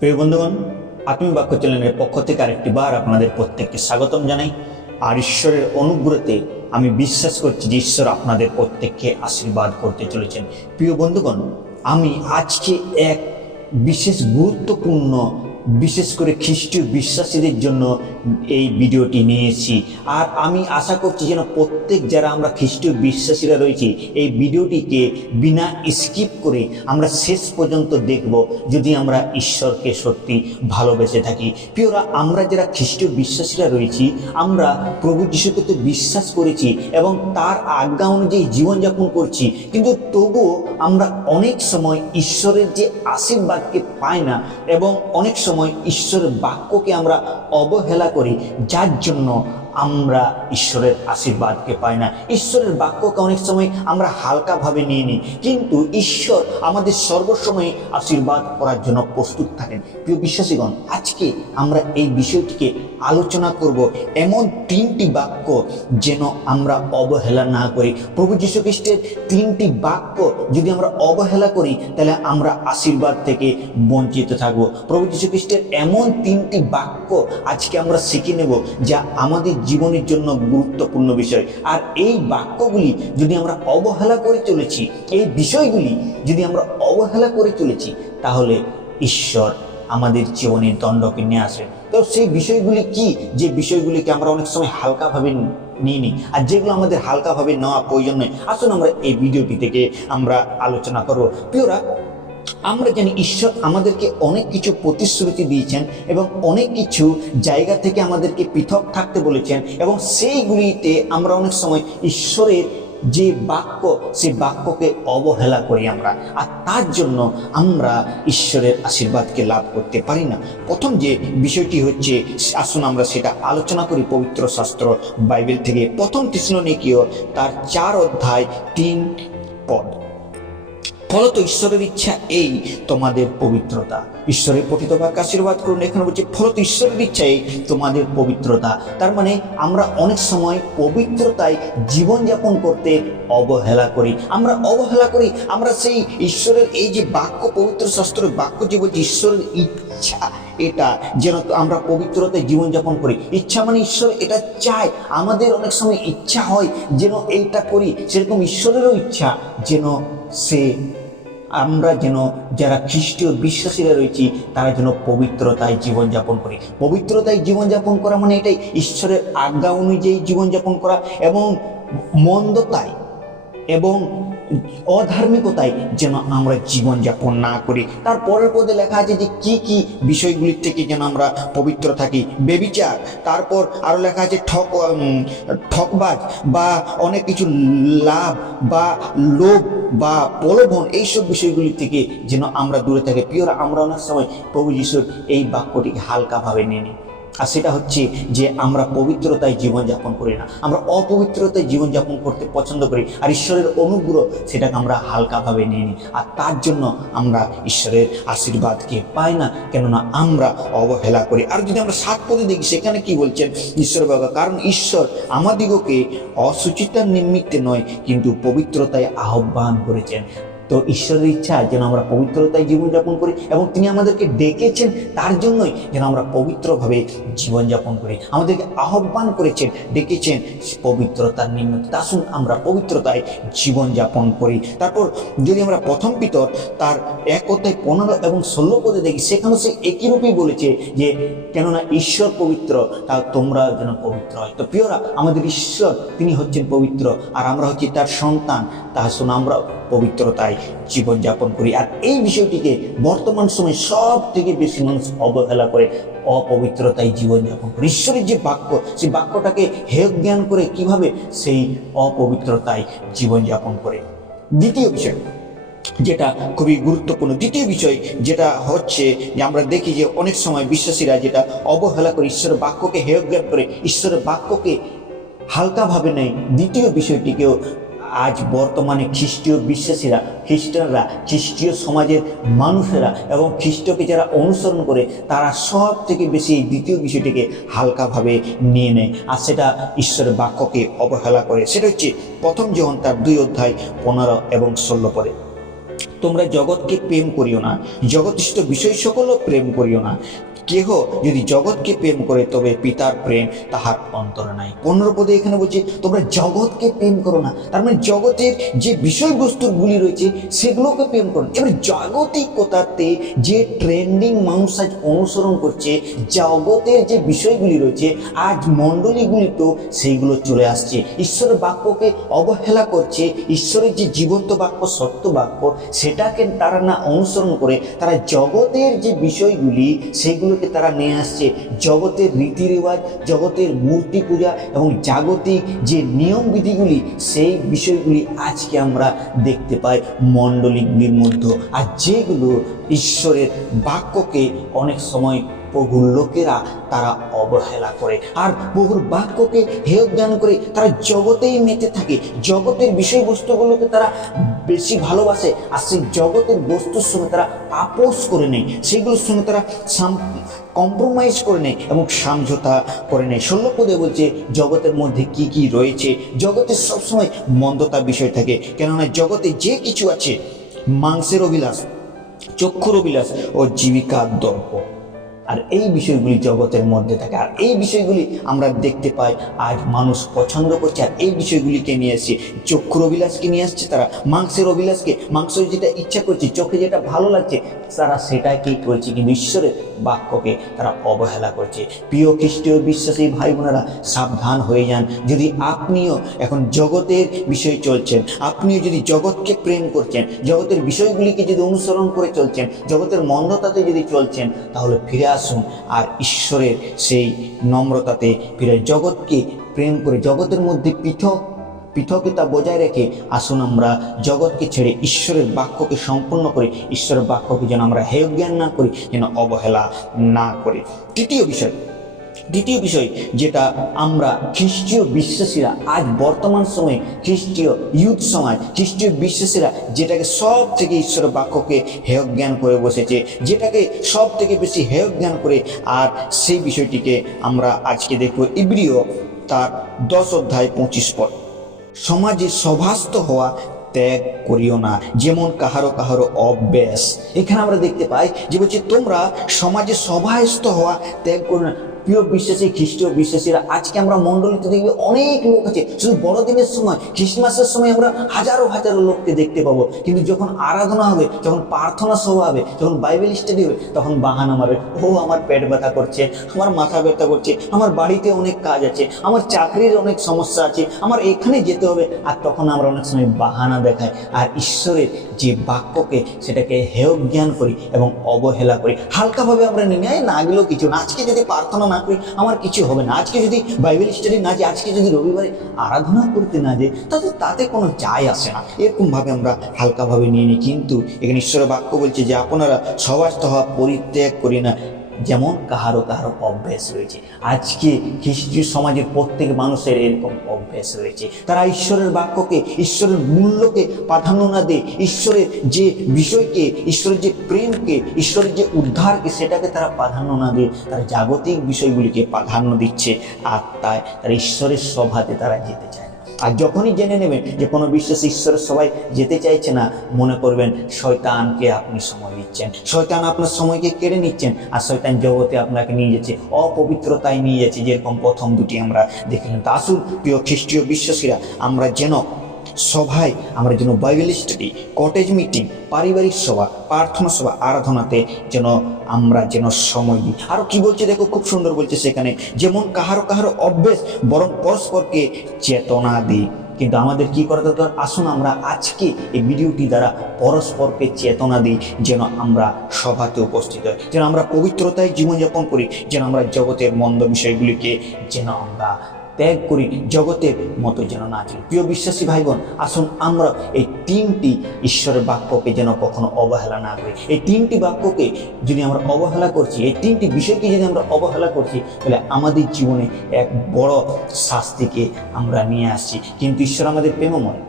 প্রিয় বন্ধুগণ আত্মীয় বাক্য চ্যানেলের পক্ষ থেকে আরেকটি বার আপনাদের প্রত্যেককে স্বাগতম জানাই। আর ঈশ্বরের অনুগ্রহতে আমি বিশ্বাস করছি যে ঈশ্বর আপনাদের প্রত্যেককে আশীর্বাদ করতে চলেছেন। প্রিয় বন্ধুগণ, আমি আজকে এক বিশেষ গুরুত্বপূর্ণ বিশেষ করে খ্রিস্টীয় বিশ্বাসীদের জন্য এই ভিডিওটি নিয়ে এসেছি আর আমি আশা করছি যেন প্রত্যেক যারা আমরা খ্রিস্টীয় বিশ্বাসীরা রয়েছি, এই ভিডিওটিকে বিনা স্কিপ করে আমরা শেষ পর্যন্ত দেখব যদি আমরা ঈশ্বরকে সত্যি ভালোবেসে থাকি। প্রিয়রা, আমরা যারা খ্রিস্টীয় বিশ্বাসীরা রয়েছি, আমরা প্রভু যিশুকে তো বিশ্বাস করেছি এবং তার আজ্ঞা অনুযায়ী জীবনযাপন করছি। কিন্তু তবুও আমরা অনেক সময় ঈশ্বরের যে আশীর্বাদকে পাই না এবং অনেক সময় ঈশ্বরের বাক্যকে আমরা অবহেলা করি যার জন্য আমরা ঈশ্বরের আশীর্বাদকে পাই না। ঈশ্বরের বাক্যকে অনেক সময় আমরা হালকাভাবে নিয়ে নিই। কিন্তু ঈশ্বর আমাদের সর্বসময় আশীর্বাদ করার জন্য প্রস্তুত থাকেন। প্রিয় বিশ্বাসীগণ, আজকে আমরা এই বিষয়টিকে আলোচনা করব এমন তিনটি বাক্য যেন আমরা অবহেলা না করি। প্রভু খ্রিস্টের তিনটি বাক্য যদি আমরা অবহেলা করি, তাহলে আমরা আশীর্বাদ থেকে বঞ্চিত থাকব। প্রভু খ্রিস্টের এমন তিনটি বাক্য আজকে আমরা শিখে নেব যা আমাদের জীবনের জন্য গুরুত্বপূর্ণ বিষয়। আর এই বাক্যগুলি যদি আমরা অবহেলা করে চলেছি, এই বিষয়গুলি যদি আমরা অবহেলা করে চলেছি, তাহলে ঈশ্বর আমাদের জীবনের দণ্ডকে নিয়ে আসে তো সেই বিষয়গুলি কি? যে বিষয়গুলিকে আমরা অনেক সময় হালকাভাবে নিয়ে নিই আর যেগুলো আমাদের হালকাভাবে নেওয়া প্রয়োজন নয়। আসুন আমরা এই ভিডিওটি থেকে আমরা আলোচনা করব। প্রিয়রা আমরা জানি ঈশ্বর আমাদেরকে অনেক কিছু প্রতিশ্রুতি দিয়েছেন এবং অনেক কিছু জায়গা থেকে আমাদেরকে পৃথক থাকতে বলেছেন এবং সেইগুলিতে আমরা অনেক সময় ঈশ্বরের যে বাক্য, সেই বাক্যকে অবহেলা করি আমরা। আর তার জন্য আমরা ঈশ্বরের আশীর্বাদকে লাভ করতে পারি না। প্রথম যে বিষয়টি হচ্ছে, আসুন আমরা সেটা আলোচনা করি পবিত্র শাস্ত্র বাইবেল থেকে। প্রথম কৃষ্ণনিকীয় তার চার অধ্যায় তিন পদ। ফলত ঈশ্বরের ইচ্ছা এই তোমাদের পবিত্রতা। ঈশ্বরের পঠিত বাক্য আশীর্বাদ করুন। এখানে বলছে, ফলত ঈশ্বরের ইচ্ছা এই তোমাদের পবিত্রতা। তার মানে আমরা অনেক সময় পবিত্রতায় জীবনযাপন করতে অবহেলা করি। আমরা অবহেলা করি, আমরা সেই ঈশ্বরের এই যে বাক্য, পবিত্র শাস্ত্রের বাক্য যে বলছে, ঈশ্বরের ইচ্ছা এটা যেন আমরা পবিত্রতায় জীবনযাপন করি। ইচ্ছা মানে ঈশ্বর এটা চায়। আমাদের অনেক সময় ইচ্ছা হয় যেন এইটা করি। সেরকম ঈশ্বরেরও ইচ্ছা যেন সে, আমরা যেন যারা খ্রিস্টীয় বিশ্বাসীরা রয়েছি, তারা যেন পবিত্রতায় জীবনযাপন করি। পবিত্রতায় জীবনযাপন করা মানে এটাই, ঈশ্বরের আজ্ঞা অনুযায়ী জীবনযাপন করা এবং মন্দতায় এবং অধার্মিকতায় যেন আমরা জীবনযাপন না করি। তার পরের পদে লেখা আছে যে, কি কি বিষয়গুলির থেকে যেন আমরা পবিত্র থাকি? বেবিচার। তারপর আরও লেখা আছে ঠক ঠকবাজ বা অনেক কিছু লাভ বা লোভ বা প্রলোভন, এইসব বিষয়গুলি থেকে যেন আমরা দূরে থাকি। পিওর আমরা অনেক সময় প্রভু যিশুর এই বাক্যটিকে হালকাভাবে নিয়ে নিই। আর সেটা হচ্ছে যে আমরা পবিত্রতায় জীবনযাপন করি না। আমরা অপবিত্রতায় জীবনযাপন করতে পছন্দ করি। আর ঈশ্বরের অনুগ্রহ সেটাকে আমরা হালকাভাবে নিয়ে নিই। আর তার জন্য আমরা ঈশ্বরের আশীর্বাদকে পাই না, কেননা আমরা অবহেলা করি। আর যদি আমরা সাত পদে দেখি, সেখানে কি বলছেন? ঈশ্বর বাবা, কারণ ঈশ্বর আমাদিগকে অসুচিতার নিমিত্তে নয়, কিন্তু পবিত্রতায় আহ্বান করেছেন। তো ঈশ্বরের ইচ্ছা যেন আমরা পবিত্রতায় জীবনযাপন করি এবং তিনি আমাদেরকে ডেকেছেন তার জন্যই যেন আমরা পবিত্রভাবে জীবনযাপন করি। আমাদেরকে আহ্বান করেছেন, ডেকেছেন পবিত্রতার নিমিত্ত আসুন আমরা পবিত্রতায় জীবনযাপন করি। তারপর যদি আমরা প্রথম পিতর, তার এক অধ্যায় পনেরো এবং ষোলো পদে দেখি, সেখানেও সে একই রূপেই বলেছে যে, কেননা ঈশ্বর পবিত্র, তা তোমরা যেন পবিত্র হয়। তো প্রিয়রা, আমাদের ঈশ্বর, তিনি হচ্ছেন পবিত্র, আর আমরা হচ্ছি তার সন্তান। তা শুনে আমরা পবিত্রতায় জীবনযাপন করি। আর এই বিষয়টিকে বর্তমান সময়ে সব থেকে বেশি মানুষ অবহেলা করে, অপবিত্রতায় জীবনযাপন করে। ঈশ্বরের যে বাক্য, সেই বাক্যটাকে হেয় জ্ঞান করে কীভাবে সেই অপবিত্রতায় জীবনযাপন করে। দ্বিতীয় বিষয়, যেটা খুবই গুরুত্বপূর্ণ। দ্বিতীয় বিষয় যেটা হচ্ছে যে আমরা দেখি যে অনেক সময় বিশ্বাসীরা যেটা অবহেলা করে, ঈশ্বরের বাক্যকে হেয় জ্ঞান করে, ঈশ্বরের বাক্যকে হালকাভাবে নেয়। দ্বিতীয় বিষয়টিকেও আজ বর্তমানে খ্রিস্টীয় বিশ্বাসীরা, খ্রিস্টানরা, খ্রিস্টীয় সমাজের মানুষেরা এবং খ্রিস্টকে যারা অনুসরণ করে, তারা সব থেকে বেশি এই দ্বিতীয় বিষয়টিকে হালকাভাবে নিয়ে নেয়। আর সেটা ঈশ্বরের বাক্যকে অবহেলা করে। সেটা হচ্ছে প্রথম যখন তার দুই অধ্যায় পনেরো এবং ষোলো পরে তোমরা জগৎকে প্রেম করিও না জগতিষ্ঠ বিষয় সকলও প্রেম করিও না কেহ যদি জগৎকে প্রেম করে, তবে পিতার প্রেম তাহার অন্তর নাই। পনেরো পদে এখানে বলছে, তোমরা জগৎকে প্রেম করো না। তার মানে জগতের যে বিষয়বস্তুগুলি রয়েছে, সেগুলোকে প্রেম করো। এবার জাগতিকতাতে যে ট্রেন্ডিং মানুষ আজ অনুসরণ করছে, জগতের যে বিষয়গুলি রয়েছে, আজ মণ্ডলীগুলি তো সেইগুলো চলে আসছে। ঈশ্বরের বাক্যকে অবহেলা করছে, ঈশ্বরের যে জীবন্ত বাক্য, সত্য বাক্য, সেটাকে তারা না অনুসরণ করে, তারা জগতের যে বিষয়গুলি সেগুলোকে তারা নিয়ে আসছে। জগতের রীতি রেওয়াজ জগতের মূর্তি পূজা এবং জাগতিক যে নিয়ম বিধিগুলি, সেই বিষয়গুলি আজকে আমরা দেখতে পাই মণ্ডলীগুলির মধ্যে। আর যেগুলো ঈশ্বরের বাক্যকে অনেক সময় প্রভুর লোকেরা তারা অবহেলা করে। আর প্রভুর বাক্যকে হেয় জ্ঞান করে তারা জগতেই মেতে থাকে। জগতের বিষয়বস্তুগুলোকে তারা বেশি ভালোবাসে আর সেই জগতের বস্তুর সঙ্গে তারা আপোষ করে নেয়। সেগুলোর সঙ্গে তারা কম্প্রোমাইজ করে নেয় এবং সমঝোতা করে নেয়। ষোলো পদে বলছে, জগতের মধ্যে কি কি রয়েছে? জগতে সবসময় মন্দতা বিষয় থাকে। কেননা জগতে যে কিছু আছে, মাংসের অভিলাষ, চক্ষুর অভিলাষ ও জীবিকার দর্প আর এই বিষয়গুলি জগতের মধ্যে থাকে। আর এই বিষয়গুলি আমরা দেখতে পাই আজ মানুষ পছন্দ করছে। আর এই বিষয়গুলিকে নিয়ে আসছে চক্ষুর অভিলাষকে নিয়ে আসছে তারা। মাংসের অভিলাষকে মাংস যেটা ইচ্ছা করছে, চোখে যেটা ভালো লাগছে তারা সেটাকেই করছে কিন্তু ঈশ্বরের বাক্যকে তারা অবহেলা করছে। প্রিয় খ্রিস্টীয় বিশ্বাসী ভাই বোনেরা, সাবধান হয়ে যান। যদি আপনিও এখন জগতের বিষয় চলছেন, আপনিও যদি জগৎকে প্রেম করছেন, জগতের বিষয়গুলিকে যদি অনুসরণ করে চলছেন, জগতের মন্দতাতে যদি চলছেন, তাহলে ফিরে আসুন আর ঈশ্বরের সেই নম্রতাতে ফিরে জগৎকে প্রেম করে, জগতের মধ্যে পৃথক পৃথকতা বজায় রেখে আসুন আমরা জগৎকে ছেড়ে ঈশ্বরের বাক্যকে সম্পূর্ণ করে ঈশ্বরের বাক্যকে যেন আমরা হেয় জ্ঞান না করি, যেন অবহেলা না করি। তৃতীয় বিষয়, দ্বিতীয় বিষয় যেটা আমরা খ্রিস্টীয় বিশ্বাসীরা আজ বর্তমান সময়ে, খ্রিস্টীয় ইউথ সমাজ, খ্রিস্টীয় বিশ্বাসীরা যেটাকে সব থেকে ঈশ্বরের বাক্যকে হেয় জ্ঞান করে বসেছে, যেটাকে সব থেকে বেশি হেয় জ্ঞান করে, আর সেই বিষয়টিকে আমরা আজকে দেখব ইব্রিয় তার দশ অধ্যায় পঁচিশ পদ। সমাজে সভাস্থ হওয়া ত্যাগ করিও না, যেমন কাহারো কাহারো অভ্যাস। এখানে আমরা দেখতে পাই যে বলছে, তোমরা সমাজে সভাস্থ হওয়া ত্যাগ করিও না। প্রিয় বিশ্বাসী, খ্রিস্টীয় বিশ্বাসীরা, আজকে আমরা মণ্ডলীতে দেখবে অনেক লোক আছে। শুধু বড়দিনের সময় খ্রিসমাসের সময় আমরা হাজারো হাজারো লোককে দেখতে পাবো। কিন্তু যখন আরাধনা হবে, যখন প্রার্থনা সভা হবে, যখন বাইবেল স্টাডি হবে, তখন বাহানা মারবে। ও, আমার পেট ব্যথা করছে, আমার মাথা ব্যথা করছে, আমার বাড়িতে অনেক কাজ আছে, আমার চাকরির অনেক সমস্যা আছে, আমার এখানে যেতে হবে। আর তখন আমরা অনেক সময় বাহানা দেখাই। আর ঈশ্বরের যে বাক্যকে, সেটাকে হেয় জ্ঞান করি এবং অবহেলা করি। হালকাভাবে আমরা নিয়ে না গেলেও কিছু না। আজকে যদি প্রার্থনা না করি, আমার কিছু হবে না। আজকে যদি বাইবেল স্টাডি না যাই আজকে যদি রবিবারে আরাধনা করতে না যাই তাতে তাতে কোনো চাই আসে না। এরকমভাবে আমরা হালকাভাবে নিয়ে নিই। কিন্তু এখানে ঈশ্বরের বাক্য বলছে যে, আপনারা সবাস্ত হওয়া পরিত্যাগ করি না। যেমন কাহারো কাহারো অভ্যেস রয়েছে। আজকে খ্রিস্টীয় সমাজের প্রত্যেক মানুষের এরকম অভ্যেস রয়েছে। তারা ঈশ্বরের বাক্যকে, ঈশ্বরের মূল্যকে প্রাধান্য না দিয়ে ঈশ্বরের যে বিষয়কে, ঈশ্বরের যে প্রেমকে, ঈশ্বরের যে উদ্ধারকে সেটাকে তারা প্রাধান্য না দিয়ে তারা জাগতিক বিষয়গুলিকে প্রাধান্য দিচ্ছে। আর তাই তারা ঈশ্বরের সভাতে তারা যেতে চায় আর যখনই জেনে নেবেন যে কোনো বিশ্বাস ঈশ্বরের সবাই যেতে চাইছে না, মনে করবেন, শয়তানকে আপনি সময় দিচ্ছেন। শয়তান আপনার সময়কে কেড়ে নিচ্ছেন আর শয়তান জগতে আপনাকে নিয়ে যাচ্ছে, অপবিত্রতায় নিয়ে যাচ্ছে। যেরকম প্রথম দুটি আমরা দেখলাম তা আসুন, প্রিয় খ্রিস্টীয় বিশ্বাসীরা, আমরা যেন সভায় আমরা যেন বাইবেল স্টাডি, কটেজ মিটিং, পারিবারিক সভা, প্রার্থনা সভা, আরাধনাতে যেন আমরা যেন সময় দিই। আরও কি বলছে দেখো? খুব সুন্দর বলছে সেখানে, যেমন কাহারো কাহারো অভ্যেস, বরং পরস্পরকে চেতনা দিই। কিন্তু আমাদের কি করা দরকার? আসুন আমরা আজকে এই ভিডিওটি দ্বারা পরস্পরকে চেতনা দিই, যেন আমরা সভাতে উপস্থিত হই, যেন আমরা পবিত্রতায় জীবনযাপন করি, যেন আমরা জগতের মন্দ বিষয়গুলিকে, যেন আমরা ত্যাগ করি জগতের মতো যেন না চলি। প্রিয় বিশ্বাসী ভাই বোন আসুন আমরা এই তিনটি ঈশ্বরের বাক্যকে যেন কখনো অবহেলা না করি। এই তিনটি বাক্যকে যদি আমরা অবহেলা করছি, এই তিনটি বিষয়কে যদি আমরা অবহেলা করছি, তাহলে আমাদের জীবনে এক বড় শাস্তিকে আমরা নিয়ে আসছি। কিন্তু ঈশ্বর আমাদের প্রেমময়।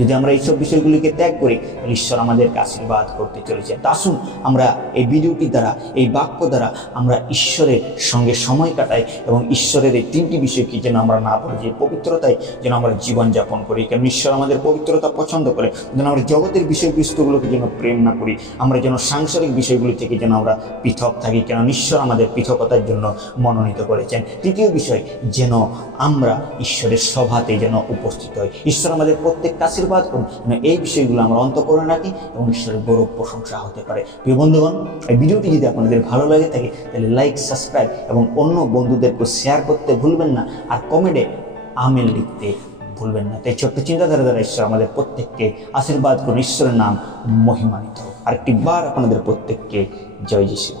যদি আমরা এইসব বিষয়গুলিকে ত্যাগ করি ঈশ্বর আমাদেরকে আশীর্বাদ করতে চলেছে। আসুন আমরা এই ভিডিওটি দ্বারা, এই বাক্য দ্বারা আমরা ঈশ্বরের সঙ্গে সময় কাটাই এবং ঈশ্বরের এই তিনটি বিষয়কে যেন আমরা না বলি যে পবিত্রতায় যেন আমরা জীবনযাপন করি। কারণ ঈশ্বর আমাদের পবিত্রতা পছন্দ করে, যেন আমরা জগতের বিষয়বস্তুগুলোকে যেন প্রেম না করি, আমরা যেন সাংসারিক বিষয়গুলি থেকে যেন আমরা পৃথক থাকি কেন ঈশ্বর আমাদের পৃথকতার জন্য মনোনীত করেছেন। তৃতীয় বিষয়, যেন আমরা ঈশ্বরের সভাতে যেন উপস্থিত হই। ঈশ্বর আমাদের প্রত্যেককে আশীর্বাদ করুন যেন এই বিষয়গুলো আমরা অন্ত করে রাখি এবং ঈশ্বরের গৌরব প্রশংসা হতে পারে। প্রিয় বন্ধুগণ, এই ভিডিওটি যদি আপনাদের ভালো লাগে থাকে, তাহলে লাইক সাবস্ক্রাইব এবং অন্য বন্ধুদেরকে শেয়ার করতে ভুলবেন না আর কমেন্টে আমেল লিখতে ভুলবেন না। তাই ছোট্ট চিন্তাধারা দ্বারা ঈশ্বর আমাদের প্রত্যেককে আশীর্বাদ করুন, ঈশ্বরের নাম মহিমানিত হোক। আরেকটি বার আপনাদের প্রত্যেককে জয় যিশু